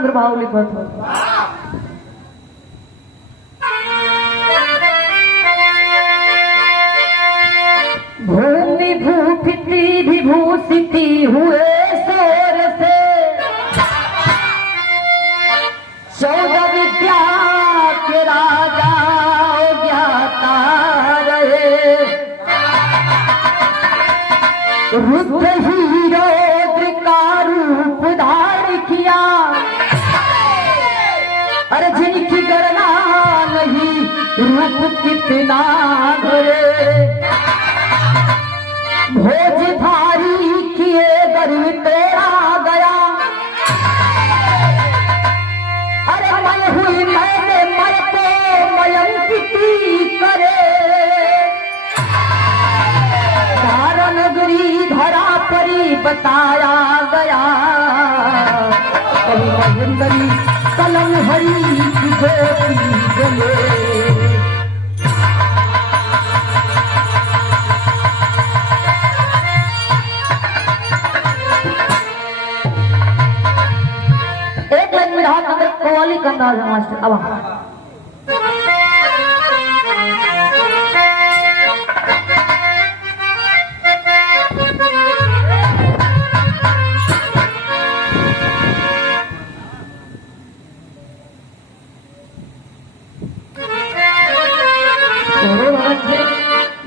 सुंदर भाव लिखत हो। भूमि भूपिति विभूषिति हुए शोर से 14 विद्या के राजा ज्ञाता रहे। रुद्र हीरो का रूप धारण किया, अरे जिनकी गणना नहीं रूप कितना भरे। भोज भारी किए गर्व तेरा गया, अरे मैं हुई मैंने मैं तो मयंकिती करे। नगरी धरा परी बताया गया, महेंद्री कलम हरी की ज्योति जले। एक लाइन में रहा नंबर कवाली का अंदाज है मास्टर। अब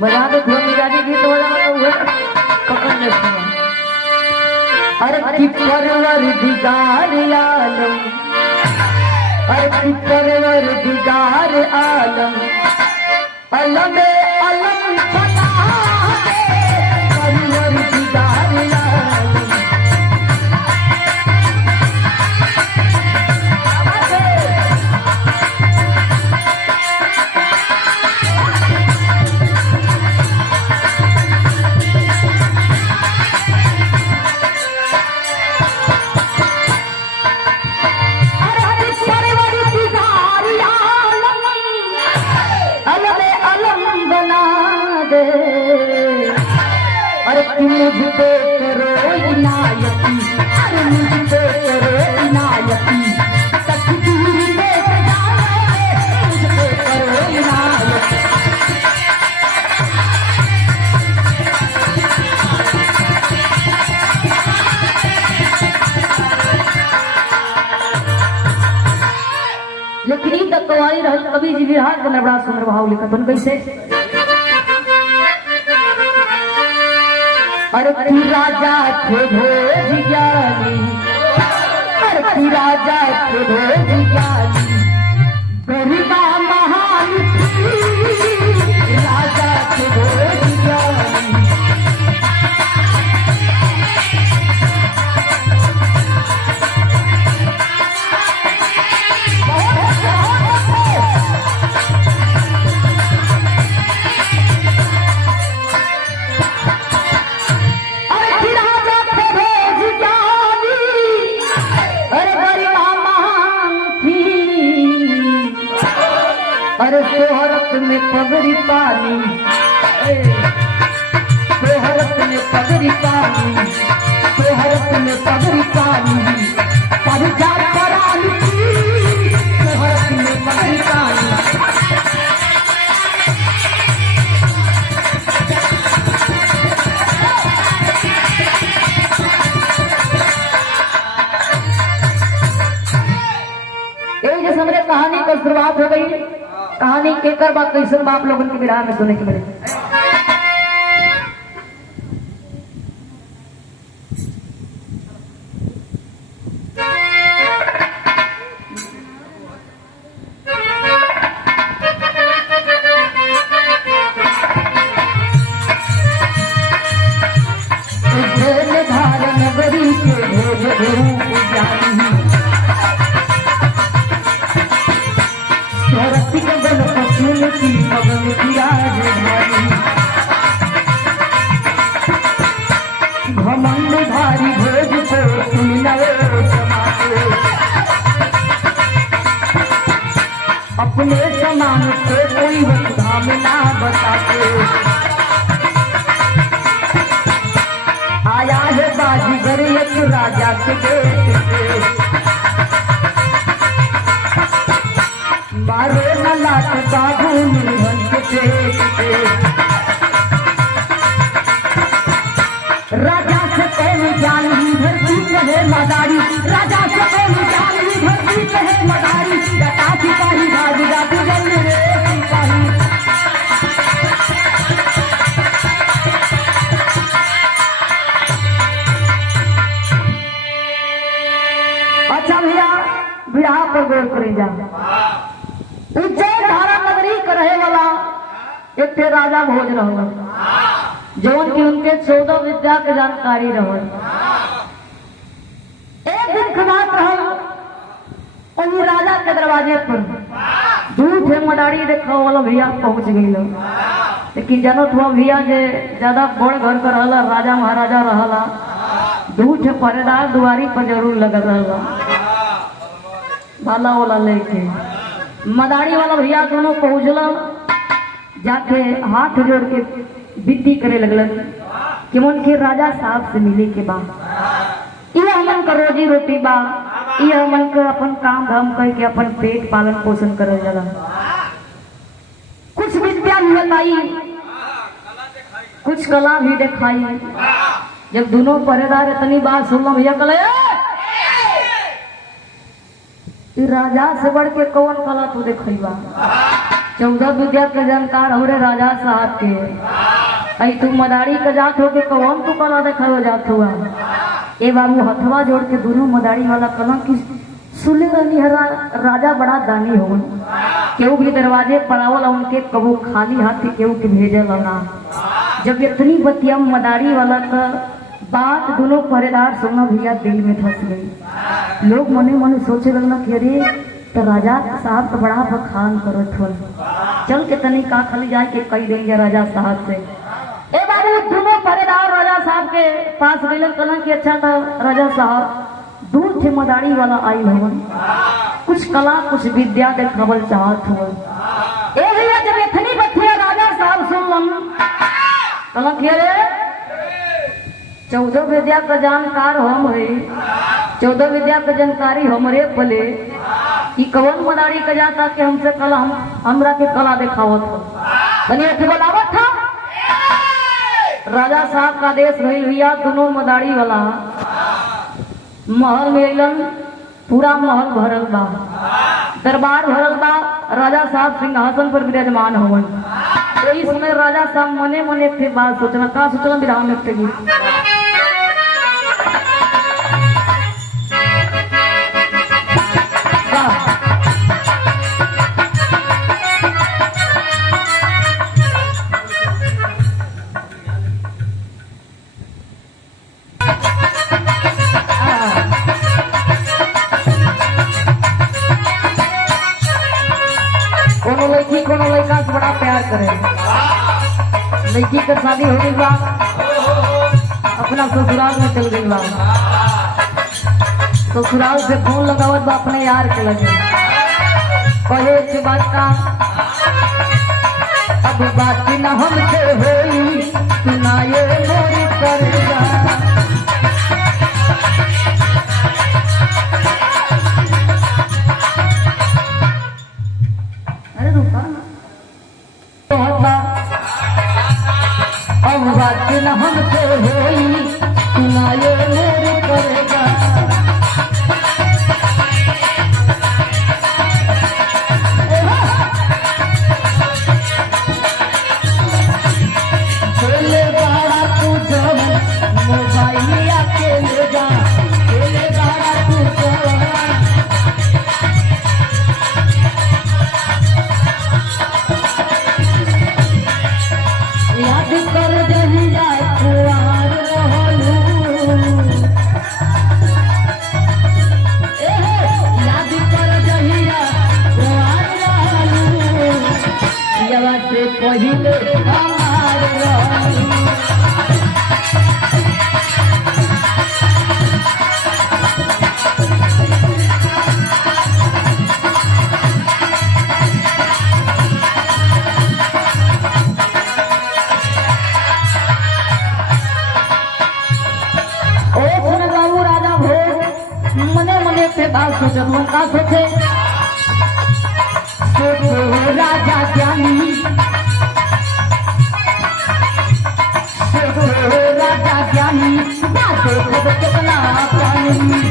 बजा दो धोनी जाने गीत बजाना हुआ कपन ने सुना। अरे की परवर दिगार आलम, अरे की परवर दिगार आलम, अलम अलम बना परवर दिगार आलम। अरे मुझ पे करो इनायती, अरे मुझ पे करो इनायती, तकदीर पे सजाए मुझ पे करो इनायती। लेकिन तक कवाली रही कवि जी विराट के बड़ा सुंदर भाव लिखत उन कैसे। अरे तू राजा थे भोज ज्ञानी, अरे तू राजा थे भोज ज्ञानी, गरिमा महान राजा थे भोज ज्ञानी। अरे सोहरत में पगड़ी पानी, सोहरत में पगड़ी पानी, सोहरत में पगड़ी पानी, पर जा परानी सोहरत में पगड़ी पानी। एक जैसे हमारे कहानी की शुरुआत हो गई। कहानी एक बात कैसे आप लोगों की विराम में सुने के मिले। नगरी के भोज जानी, सरस्वती गगन पशुन की मगन विराज भारी, घमंड भारी भोज को सुनवे समाते, अपने समान से कोई वसुधा में ना बताते। आया है बाजीगर एक राजा के बेटे, मारे न लाट बाबू निर्भंज पे राजा से कौन जानी धरती कहे मदारी, राजा से कौन जानी धरती कहे मदारी, जटा सिपाही भाग जाती जल्दी रे सिपाही। अच्छा भैया बिरहा पर गौर करे जा। उज्जैन धारा नगरी का रहे वाला एक थे राजा भोज रहो, जौन की उनके 14 विद्या के जानकारी रहो। एक दिन खनात रहो और राजा के दरवाजे पर दूध है मडारी देखा वाला भैया पहुंच गई लो। लेकिन जानत हुआ भैया जे ज्यादा बड़ घर का रहला, राजा महाराजा रहला, दूध है पहरेदार दुआरी पर जरूर लगल रहला भाला वाला लेके। मदारी वाला भैया दोनों पहुंचल, जाके हाथ जोड़ के विनती करे लगलन कि उनके राजा साहब से मिले के बाद ये हमन का रोजी रोटी बा, ये हमन का अपन काम धाम करके अपन पेट पालन पोषण करे लगा। कुछ विद्या भी बताई, कुछ कला भी दिखाई। जब दोनों पहरेदार इतनी बात सुनल भैया कले राजा से बढ़ के कौन कला तू देखा? 14 विद्या के जानकार हो रे राजा साहब के, तू मदारी का जात हो के कौन तू कला देखा जात हुआ? ए बाबू हथवा जोड़ के दोनों मदारी वाला कला की सुने रही है। राजा बड़ा दानी हो, केहू भी दरवाजे पड़ावल उनके कबू खाली हाथ केहू के भेजल ना। जब इतनी बतिया मदारी वाला का बात दोनों पहरेदार सुनना भैया दिल में धस गई। लोग मने मने सोचे लगना कि अरे तो राजा साहब का बड़ा बखान करो थोड़, चल के तनी का खाली जाए के कही देंगे राजा साहब से। ए बाबू दोनों पहरेदार राजा साहब के पास गए, कहना कि अच्छा था राजा साहब दूर थे मदारी वाला आई भवन, कुछ कला कुछ विद्या देखावल चाहत हुआ। ए भैया जब इतनी बतिया राजा साहब सुन कहना कि अरे 14 विद्या का जानकार हम है, 14 विद्या का जानकारी हमरे पले कि कौन मदारी का जाता कि हमसे कला हमरा के कला दिखावत हो तनी ऐसे बोलावत था। राजा साहब का आदेश भइल भैया दोनों मदारी वाला महल में अइलन। पूरा महल भरल बा, दरबार भरल बा, राजा साहब सिंहासन पर विराजमान होवन। तो इस समय राजा साहब मने मने थे बात सोचना का सोचना विराम में थे कोनो लड़का से बड़ा प्यार करे, लड़की का शादी हो गई बा, अपना ससुराल में चल गई बा। ससुराल से फोन लगावत बा अपने यार के लगे, कहे के बात का अब बात न हमसे होई, सुनाए मोरी करेगा। अब बात न हमसे होई, सुनाए मोरे करेगा। बोले बाड़ा तू जब मोबाइल आके ले जा, बोले बाड़ा तू जब याद कर जहिया कुआर रहलू, याद कर जहिया कुआर रहलू, जवा से पहिले हमार रहलू। मने मने से बात सोचत का सोचे राजा ज्ञानी राजा ज्ञानी कितना पानी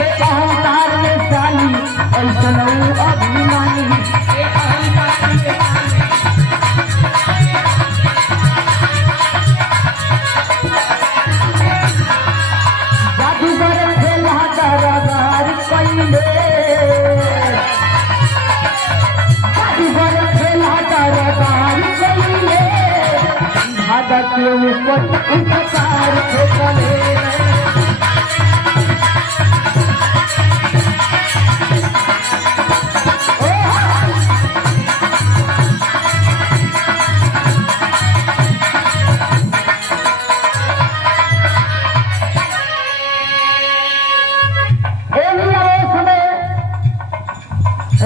अहंकार में सानी ऐसा अभिमानी जादूगर खेला दरबार कैले जादूगर खेला दरबार कैले धागा के ऊपर उपकार फेंकले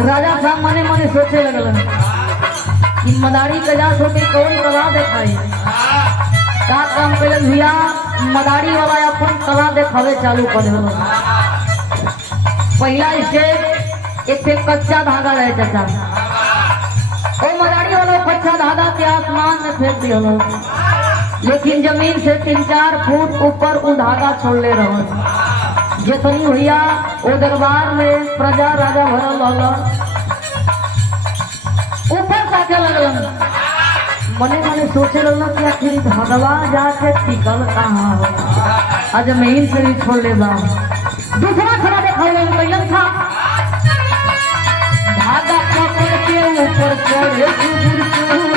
राजा साहब मने मने सोचे लगल कि मदारी कजा सोचे कौन कला देखाई का काम कैल भैया मदारी वाला अपन कला देखावे चालू कर दिल पहला स्टेप एक थे कच्चा धागा रहे चाचा और मदारी वाला कच्चा धागा के आसमान में फेंक दिया लेकिन जमीन से 3-4 फुट ऊपर वो धागा छोड़ ले रहा जितनी भैया वो दरबार में प्रजा राजा भरल रहल ऊपर ताके लगल मने मने सोचे लगल कि आखिर भगवा जाके टिकल कहाँ हो आज जमीन से भी छोड़ ले दूसरा खड़ा देखा कैलन था धागा पकड़ के ऊपर चढ़े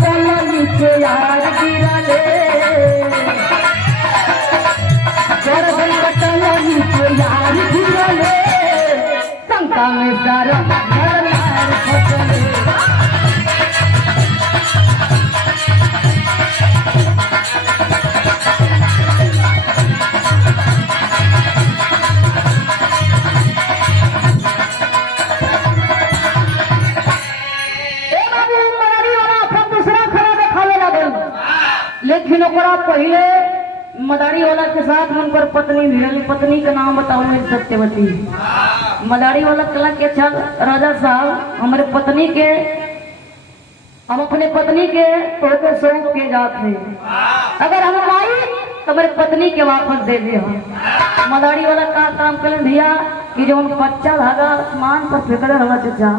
राजा के यार गिरले यार गिरले शंका में सारा लेकिन ओकरा पहले मदारी वाला के साथ उनकर पत्नी भी पत्नी का नाम बताओ मेरी सत्यवती मदारी वाला कला के चल राजा साहब हमारे पत्नी के हम अपने पत्नी के तोहके सौंप के जात है अगर हम आई तो मेरे पत्नी के वापस दे दे मदारी वाला का काम कर भैया कि जो कच्चा धागा आसमान पर फेंकले रहा चाचा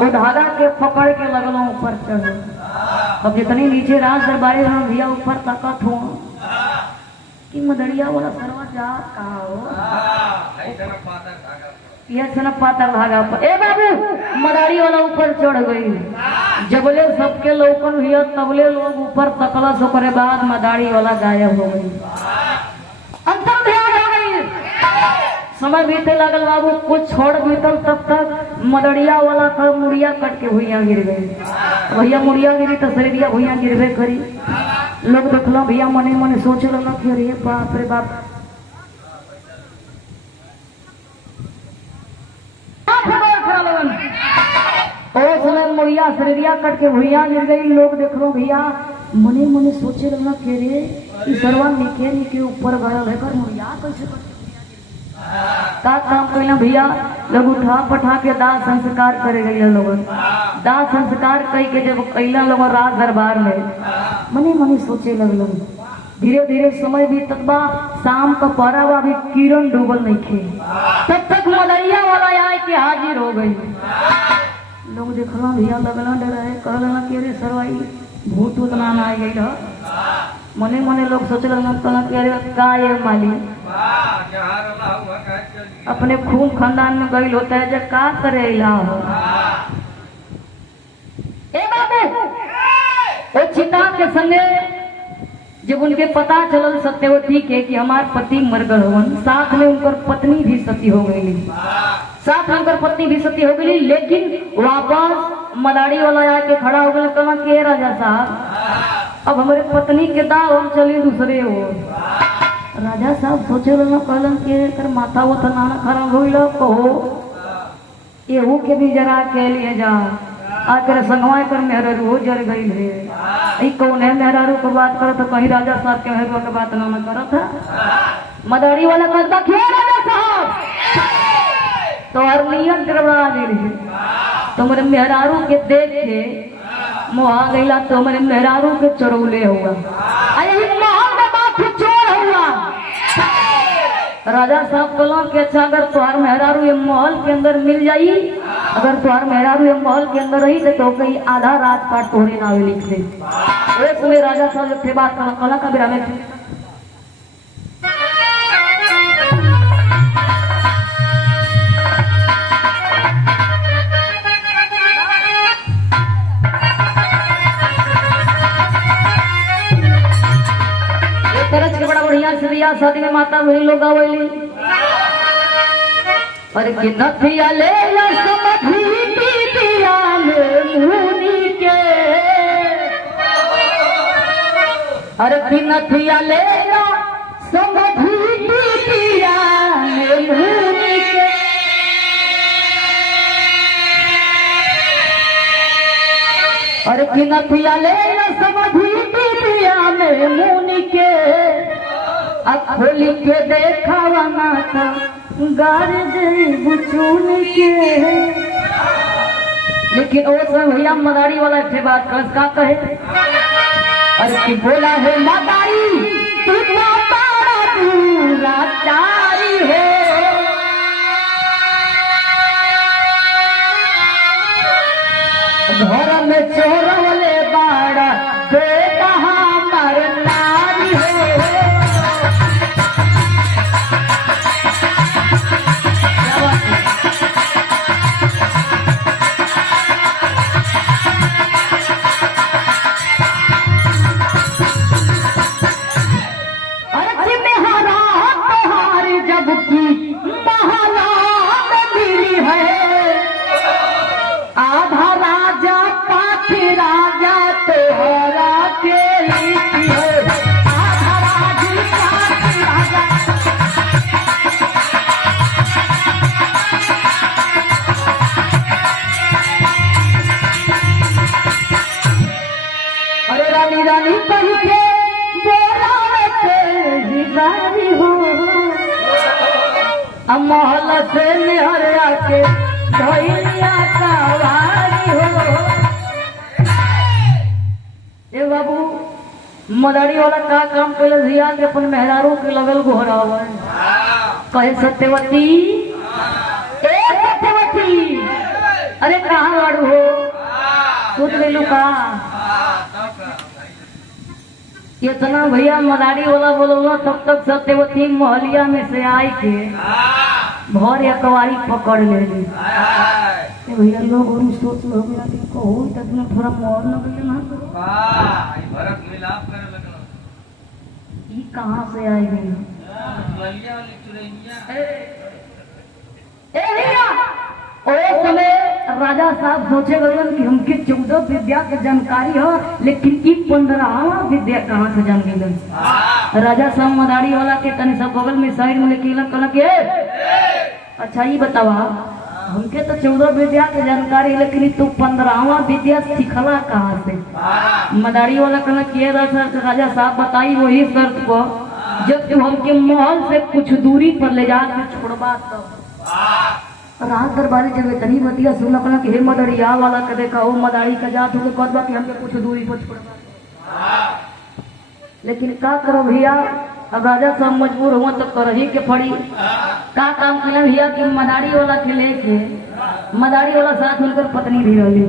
वो धागा के पकड़ के लगलो ऊपर चढ़ अब जितनी नीचे राज दरबारी हम भैया ऊपर ताकत हो कि मदरिया वाला सरवा जात कहाँ हो ये सनक पाता धागा पर ए बाबू मदारी वाला ऊपर चढ़ गई जबले सबके लोकन भैया तबले लोग ऊपर तकला सो करे बाद मदारी वाला गायब हो गई अंतर ध्यान हो गई समय बीते लगल बाबू कुछ छोड़ बीतल तब तक मदरिया वाला का मुड़िया कट के भैया गिर गई भैया मुड़िया गिरी तो शरीरिया भैया गिरबे करी लोग देखल भैया मने मने सोचे लगा कि अरे बाप रे बाप मुड़िया शरीरिया कट के भैया गिर गई लोग देख लो भैया मने मने सोचे लगा कि रे सरवा निके निके ऊपर गया है कर मुड़िया कैसे का काम कैला भैया लोग उठा पठा के दाह संस्कार करे गए लोग दाह संस्कार कई के जब कैला लोग राज दरबार में मने मने सोचे लगलो धीरे धीरे समय भी तकबा शाम का पहरा हुआ भी किरण डूबल नहीं थे तब तक मदरिया वाला आए के हाजिर हो गई लोग देखला भैया लगला डरा कहला कि अरे सरवाई भूत उत ना आ गई मने मने लोग सोच कहला कि अरे का ये माली अपने खून खानदान में गई होता है जब का करे हो ए बाबू वो चिता के संगे जब उनके पता चलल सत्यवती के कि हमार पति मर गए साथ में उनकर पत्नी भी सती हो गई साथ उनकर पत्नी भी सती हो गई, लेकिन वापस मदारी वाला आके खड़ा हो गया, कहना के राजा साहब अब हमारे पत्नी के दाव हम चली दूसरे हो। राजा साहब सोचे रहना, कहलन के कर माथा वो नाना खराब हो कहो एहू के भी जरा के लिए जा आकर संगवाए कर मेहरारू हो जर गई है। कौन है मेहरारू को बात करो तो कहीं राजा साहब के मेहरारू के बात ना करो था। मदारी वाला कहता क्यों राजा साहब तो हर नियत गड़बड़ा गई है, तुम्हारे मेहरारू के देख के मुहा गईला, तुम्हारे मेहरारू के चोरौले हुआ, अरे चोर हुआ। राजा साहब कहला कि अच्छा अगर तुम्हार मेहरारू ये महल के अंदर मिल जाई, अगर तुम्हार मेहरारू ये महल के अंदर रही तो कहीं आधा राजपाट तोहरे नावे लिख दे। एक समय राजा साहब से बात कला का बिरा में तरस के बड़ा बढ़िया से दिया शादी में माता वही लोग आवली, अरे कि नथिया ले ला समधी पिया में मुनि के, अरे कि नथिया ले ला समधी पिया में मुनि के, अरे कि नथिया ले ला समधी पिया में मुनि के, अब खोली के देखावा माता गार दे बुचून के। लेकिन वो सब भैया मदारी वाला थे बात कर का कहे, अरे कि बोला है मदारी तू बड़ा दूरा चारी हो, घर में चोरवले बाड़ा बेटा हमार नारी हो। महल से निहरिया के धैया कवारी हो। ए बाबू मदारी वाला का काम कैल धिया के अपन मेहरारू के लगल घोरा हुआ कहे सत्यवती ए सत्यवती अरे कहाँ वाड़ू हो सुत गई का इतना भैया मदारी वाला बोलो तब तक सत्यवती मोहलिया में से आई के भर या कवारी पकड़ ले ली। भैया लोग और सोच हो गया कि कहो तक में थोड़ा मोर न गई ना भरत मिलाप करे लगना ई कहां से आई गई मोहलिया वाली चुरैया ए भैया ओ समय राजा साहब सोचे गलन कि हमके 14 विद्या के जानकारी हो लेकिन ई 15वां विद्या कहां से जान गलन। राजा साहब मदारी वाला के तने सब बगल में साइड में लेके कहला के अच्छा ये बतावा हमके तो 14 विद्या के जानकारी लेकिन तू 15वां विद्या सिखला कहां से। मदारी वाला कहला के राजा साहब बताई वही शर्त को जब तू हमके महल से कुछ दूरी पर ले जाके छोड़बा तब। रात दरबारी जब इतनी बतिया सुनला कहला कि हे मदरिया वाला के देखा वो मदारी का जात हो कहबा कि हमके कुछ दूरी पर छोड़बा। लेकिन का करो भैया अब राजा साहब मजबूर हुआ तो करही के पड़ी। का काम किलन भैया कि मदारी वाला के लेके मदारी वाला साथ उनकर पत्नी भी रही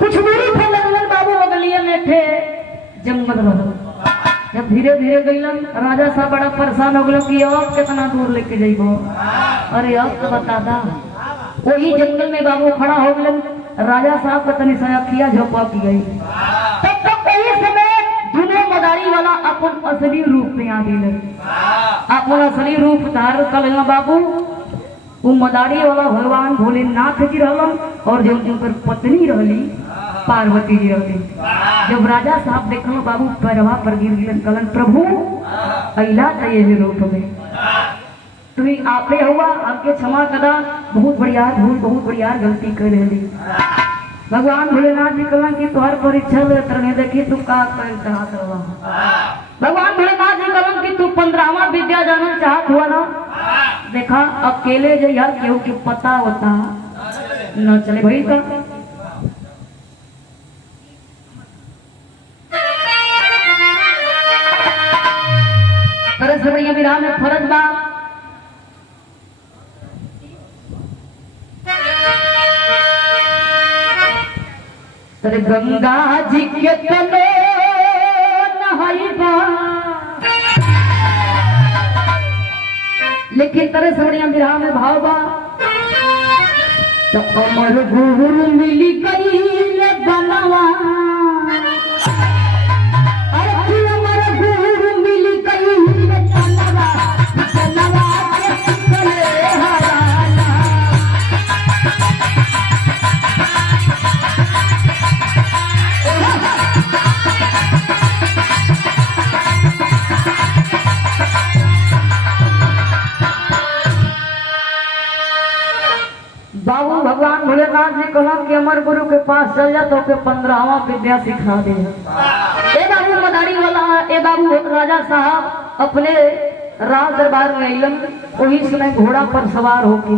कुछ दूरी पे लगलन बाबू बगलिया में थे जंगल रहो। जब धीरे धीरे गईलन राजा साहब बड़ा परेशान हो गए कि अब कितना दूर लेके जाइबो। अरे अब तो बता दा वही जंगल में बाबू खड़ा हो गए राजा साहब का तनी सखिया झोंपा की गई। तब तक वही समय दुनो मदारी वाला अपन असली रूप में आ गए। अपन असली रूप धारण कर लेना बाबू वो मदारी वाला भगवान भोलेनाथ जी रहलन और जो उनकर पत्नी रहली पार्वती जी रहली। जब राजा साहब देखल बाबू पैरवा पर गिर गिलन कहलन प्रभु अइला त ये रूप में तुई आपे हुआ आपके क्षमा कदा बहुत बढ़िया भूल बहुत बढ़िया गलती कर लेली। भगवान भोलेनाथ जी कहलन कि तोहर परीक्षा ले तरने देखी तू का कर चाहत रहा। भगवान भोलेनाथ जी कहलन कि तू 15वां विद्या जानल चाहत हुआ ना देखा अकेले जइया केहू के पता होता न चले भाई तो तरस बढ़िया विराह में फरज बा तर गंगा जी के तले नहाइबा लेकिन तरस बढ़िया विराह में भाव बा तो अमर गुरु मिली गई बनवा बाबू भगवान भोलेनाथ जी कहलन कि अमर गुरु के पास चल जा तो के 15वां विद्या सिखा दे। ए बाबू मदारी वाला ए बाबू राजा साहब अपने राज दरबार में अइलन वही समय घोड़ा पर सवार होके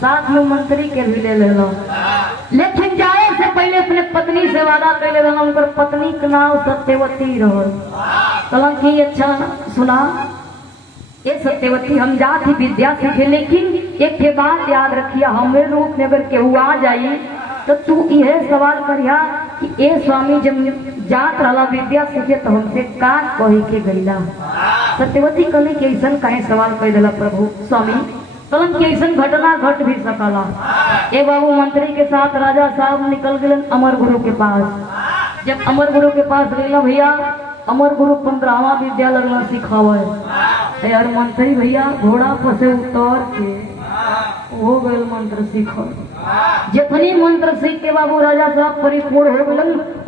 साथ में मंत्री के भी ले लेला लेकिन जाए से पहले अपने पत्नी से वादा कर ले रहलन। उनकर पत्नी के नाम सत्यवती रहल। कहलन कि अच्छा सुना ये सत्यवती हम जात ही विद्या सीखे लेकिन एक के बात याद रखिया हमें रूप में अगर केहू आ जाई तो तू यह सवाल करिया कि ए स्वामी जब जात रहा विद्या सीखे तो हमसे का कही के गईला। सत्यवती कहले कि ऐसा कहे सवाल कर दिला प्रभु स्वामी कहलन कि ऐसा घटना घट भी सकला। ए बाबू मंत्री के साथ राजा साहब निकल गए अमर गुरु के पास। जब अमर गुरु के पास गईला भैया अमर गुरु 15वां विद्या लगना सिखावे। यार मंत्री भैया घोड़ा पर से उतर के हो गए मंत्र सीखल। जितनी मंत्र सीख के बाबू राजा साहब परिपूर्ण हो गए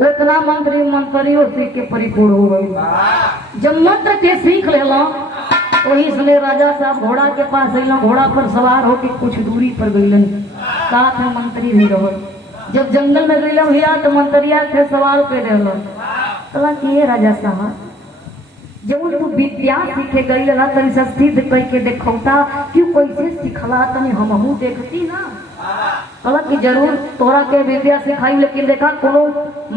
उतना मंत्रियों सीख के परिपूर्ण हो गए। जब मंत्र के सीख लेला वही इसलिए राजा साहब घोड़ा के पास अला घोड़ा पर सवार होकर कुछ दूरी पर गईलन साथ में मंत्री भी रहल। जब जंगल में गईला भैया तो मंत्रिया थे सवाल कर दिला कहला कि ये राजा साहब जब तू विद्या सीखे गई ना तनी से सिद्ध करके देखौता क्यों कैसे सिखला तनी हमहू देखती ना। कहला कि जरूर तोरा के विद्या सिखाई लेकिन देखा कोनो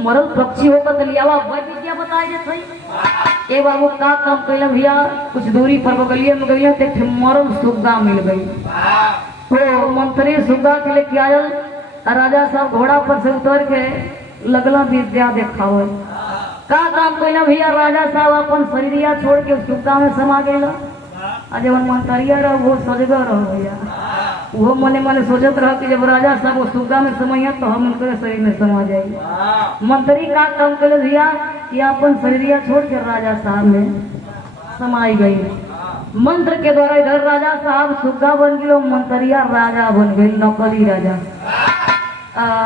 मरल पक्षी होगा तो लियावा वह विद्या बताए जे सही। ए बाबू का काम कैला भैया कुछ दूरी पर बगलिए में गई तो मरल सुग्गा मिल गई। तो मंत्री सुग्गा के लेके आयल राजा साहब घोड़ा पर से उतर के लगला विद्या देखावे। का काम कैला भैया राजा साहब अपन शरीरिया छोड़ के सुग्गा में समा गया। जब मंतरिया रह वो सजगा रह भैया वो मने मने सोचत रह कि जब राजा साहब वो सुग्गा में समैया तो हम उनके शरीर में समा जाएगी। मंत्री का काम कैले भैया कि अपन शरीरिया छोड़ के राजा साहब में समाई गई। मंत्र के द्वारा इधर राजा साहब सुग्गा बन गए मंतरिया राजा बन गए नकली राजा।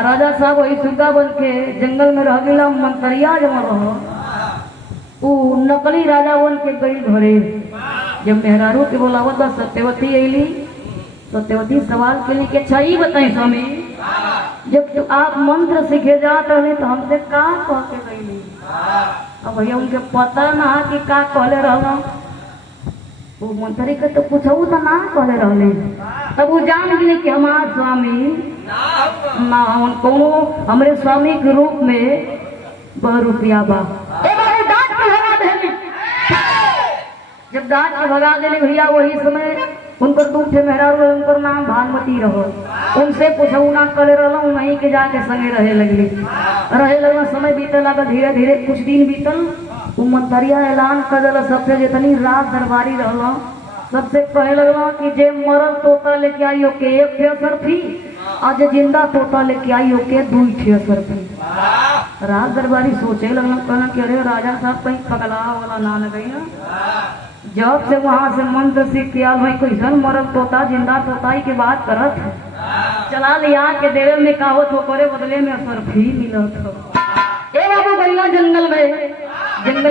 राजा साहब वही सुग्गा बन के जंगल में रह गया मंतरिया जब रह नकली राजा बन के गई घरे। जब मेहरारू के बोलावत बा सत्यवती अली सत्यवती सवाल के लिए अच्छा ही बताई स्वामी जब तो आप मंत्र सीखे जात रहे तो हमसे का कह के गई। अब भैया उनके पता ना कि का कहले रहा वो मंत्री के तो पूछू तो ना कहले रहे। तब वो जान गए कि हमार स्वामी ना कोनो हमरे स्वामी के रूप में बहुत रुपया बा। जब डांट के भगा देने भैया वही समय उनकर दू थे मेहरारू उनकर नाम भानुमती रहो। उनसे पूछू ना करे रहा वहीं के जाके संगे रहे लगल समय बीते लगा धीरे धीरे कुछ दिन बीतल। वो मंतरिया ऐलान कर दिला सबसे जितनी रात दरबारी रहला सबसे कहे लगला कि जे मरल तोता लेके आई ओके 1 ठेसर थी आज जिंदा तोता लेके आई ओके 2 ठेसर थी। रात दरबारी सोचे लगला कहना कि अरे राजा साहब कहीं पगला वाला ना लगे ना जब से वहाँ से मंत्र सीख के आल भाई कैसन मरल तोता जिंदा तोताई के बात करत है। चला लिया के देवे में का हो तो करे बदले में असर फ्री मिलत हो। ए बाबू गईला जंगल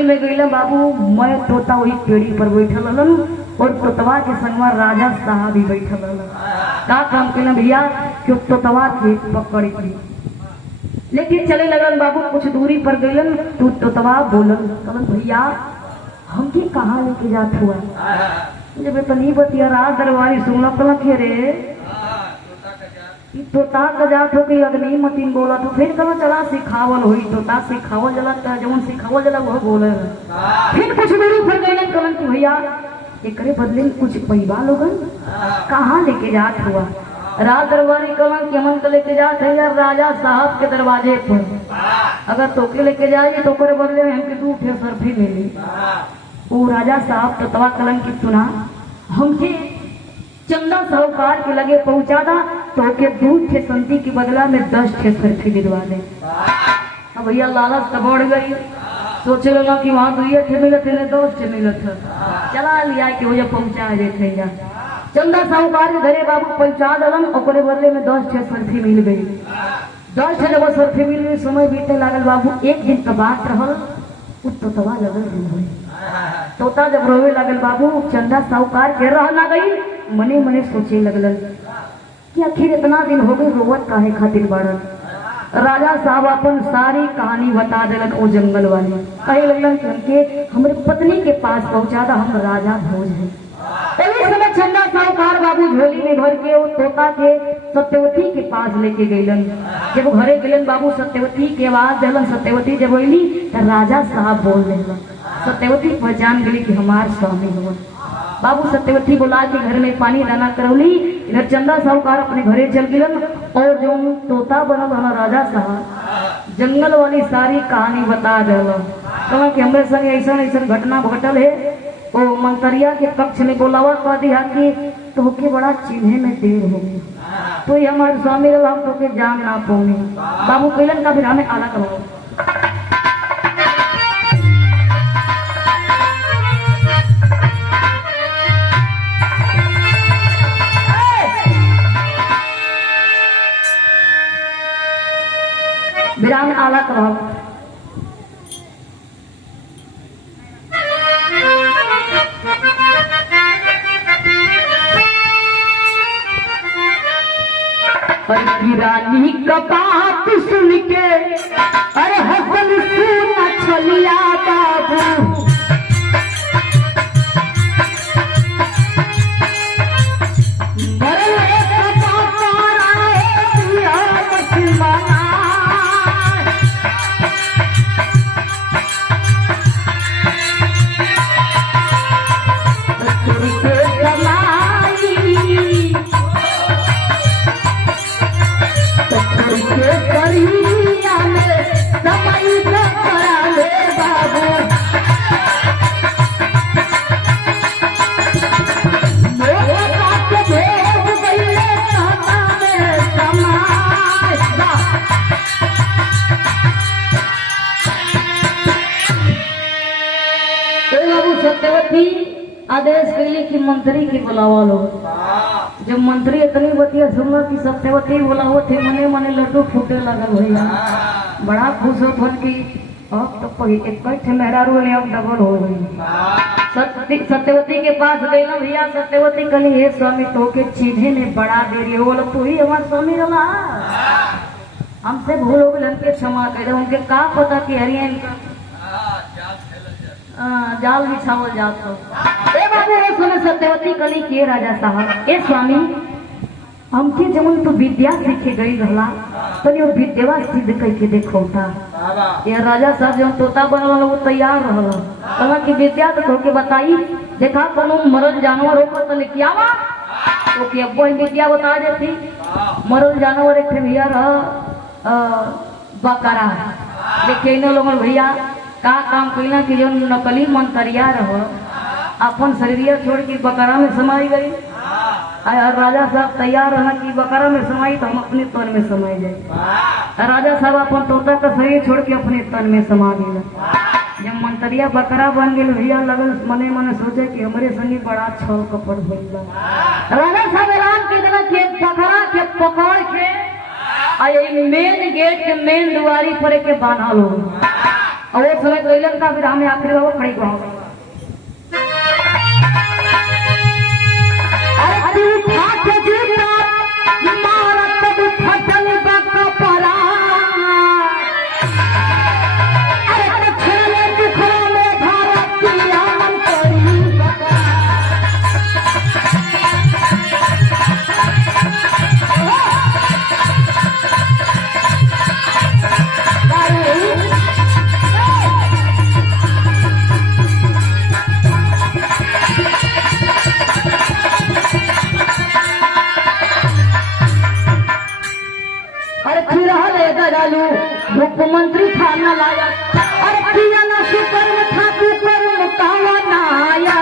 में गईला बाबू, मैं तोता वही पेड़ी पर बैठल हलन और तोतवा के संगवा राजा साहब भी बैठल हलन। का काम कैला भैया कि तोतवा के पकड़ के लेकिन चले लगल बाबू। कुछ दूरी पर गईलन तू तोतवा बोलन कहलन भैया हमके कहाँ लेके जात हुआ। जब इतनी बतिया रात दरबारी सुनल कहला के रे तोता का जात हो कि अग्नि मतीन बोला तो फिर कहला चला सिखावल हुई तोता सिखावल जला जवन सिखावल जला वो बोले। फिर कुछ दूरी पर गईलन कहलन कि भैया एकरे बदले में कुछ पैबा लोगन कहाँ लेके जात हुआ। रात दरबारी कहलन कि हमन को लेके जात है यार राजा साहब के दरवाजे पर। अगर तोके लेके जाइए तो ओकरे बदले में हमके 2 ठे सरफी मिली। वो राजा साहब तोतवा कहलन कि सुना हमके चंदा साहूकार के लगे पहुंचा दा तो के 2 ठे संती के बदला में 10 ठे सरफी दिलवा दे। अब भैया लालच तो बढ़ गई, सोचे लगा कि वहाँ 2 ठे मिलत है 10 ठे मिलत है। चला लिया कि वो पहुंचा देते चंदा साहूकार के घरे बाबू पहुंचा दलन ओकरे बदले में 10 ठे सरफी मिल गई। 10 ठे जब सरफी मिल गई समय बीते लागल बाबू। एक दिन का बात रहल उ तोतवा लगल रोवे। तोता जब रोवे लगल बाबू चंदा साहूकार के रह ना गई। मने मने सोचे लगलन कि आखिर इतना दिन हो गए रोवत काहे खातिर बाड़न। राजा साहब अपन सारी कहानी बता दिलन ओ जंगल वाले। कहे लगलन कि हमरे पत्नी के पास पहुंचा दा हम राजा भोज है। समय चंदा साहूकार बाबू झोली में भर के वो तोता के सत्यवती के पास लेके गईलन। जब वो घरे गईलन बाबू सत्यवती के आवाज दिलन। सत्यवती जब बोली तो राजा साहब बोल दिलन। सत्यवती पहचान गई कि हमार स्वामी हो। बाबू सत्यवती बुला के घर में पानी दाना करौली। इधर चंदा साहूकार अपने घरे चल गिलन और जो तोता बनल हमारा राजा साहब जंगल वाली सारी कहानी बता दिलन। कहा कि हमारे संग ऐसा ऐसा घटना घटल है। वो मंतरिया के कक्ष में बोलावा कह दिया कि तोके बड़ा चिन्हे में देर हो गई तो ये हमारे स्वामी रहा हम तोके जान ना पाऊंगे। बाबू कैलन का फिर हमें आला करो। विराम आला करो। रानी का बात सुन के अरे हसन सुना छलिया बाबू आदेश कैली कि मंत्री के बुलावा लो। जब मंत्री इतनी बतिया सुनल कि सत्यवती बुलावो थे मने मने लड्डू फूटे लगल भैया। बड़ा खुश हो कि अब तो एक मेहरारू ने अब डबल हो गई। सत्यवती के पास गई भैया। सत्यवती कहली हे स्वामी तो के चीजें ने बड़ा देरी हो बोला तू ही हमारे स्वामी रहा हमसे भूल हो गई हमके क्षमा कर। उनके का पता कि हरियन का जाल बिछावल जात हो। ए बाबू ए सुने सत्यवती कली के राजा साहब ए स्वामी हमके जमन तो विद्या सीखे गई रहला तनी वो विद्या सिद्ध करके देखौता। ये राजा साहब जो तोता बनल वो तैयार रहल कहला कि विद्या तो तोके बताई देखा कोनो मरल जानवर हो तो लेके आवा तो के अब विद्या बता देती। मरल जानवर एक भैया बकरा देखे इन लोगन भैया का काम कैला कि जो नकली मंतरिया रह अपन शरीरिया छोड़ के बकरा में समाई गई। राजा साहब तैयार रहना कि बकरा में समाई तो हम अपने तन में समाई जाए। राजा साहब अपन तोता का शरीर छोड़ के अपने तन में समा गए। जब मंतरिया बकरा बन गेल भैया लगल मने मने सोचे कि हमरे संगे बड़ा छल कपट भइल बा। राजा साहब ऐलान कर देला कि बकरा के पकड़ के आ मेन गेट के मेन दुआरी पर के बांधा लो। और वो समय कैलन का फिर हमें आखिरी बाबू खड़ी को मुख्यमंत्री थाना लाया। अरे किया ना सुपर था कुकर मुकावा ना आया।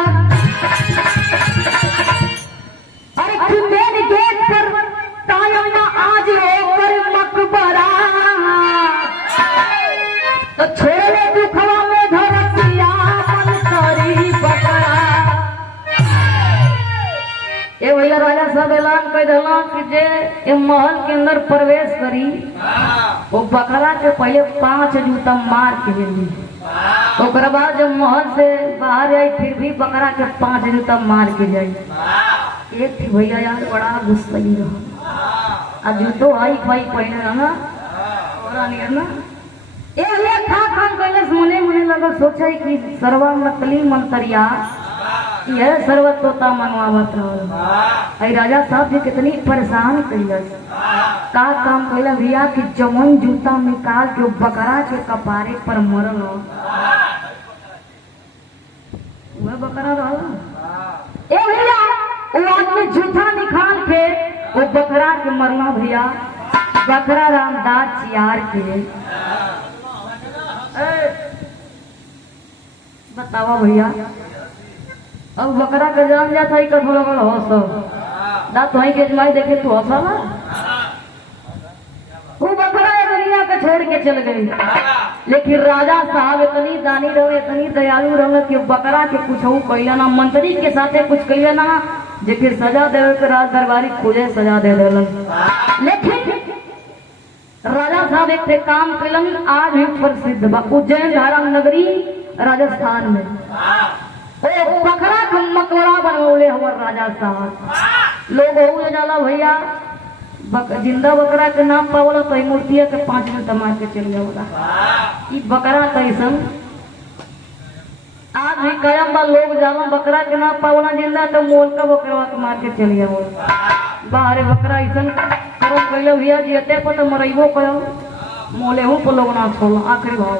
अरे मेन गेट पर कायम ना आज होकर मकबरा तो छोड़े दुखवा में धरतिया मन करी बकरा। ये भैया राजा साहब ऐलान कर दिला कि जे महल के अंदर प्रवेश करी वो बकरा के पहले 5 जूता मार के ली। ओकरा बाद जब महल से बाहर आई फिर भी बकरा के 5 जूता मार के जाई। एक थी भैया यार बड़ा गुस्सा ही रहा। अब जूतो आई भाई पहने रहना और नहीं रहना। ये था काम पहले मुने मुने लगा सोचा कि सर्वा मतली मंतरिया यह सर्वतोता मनवावत रहा। राजा साहब जी कितनी परेशान कैलस का काम कैला भैया कि जवन जूता निकाल के बकरा के कपारे पर मरल वह बकरा रहा। ए भैया वो आदमी जूता निकाल के वो बकरा के मरना भैया। बकरा रामदास चियार के बतावा भैया। अब बकरा के जान जाता है कठोर लगल हो सब दांत वहीं के जमाई देखे तू हंसा ना। वो बकरा दुनिया के छोड़ के चल गई। लेकिन राजा साहब इतनी दानी रहे इतनी दयालु रहे कि बकरा के कुछ कैला ना मंत्री के साथे कुछ कैला ना जे फिर सजा देवे के राज दरबारी खोजे सजा दे देलन। लेकिन राजा साहब एक काम कैलन आज भी प्रसिद्ध बा उज्जैन धाराम नगरी राजस्थान में। बकरा का मकबरा बनवले हमार राजा साहब। लोग हो जाला भैया जिंदा बकरा के नाम पावला तो मूर्तिया के 5 मिनट मार के चल जावला। ई बकरा कैसन आज भी कायम बा। लोग जाला बकरा के नाम पावला जिंदा तो मोल का बकरा के मार के चल जावला। बाहर बकरा ऐसन करो कैले भैया जीते पर तो मरइबो करो मोले हूं पर लोग ना छोड़ आखिरी भाव।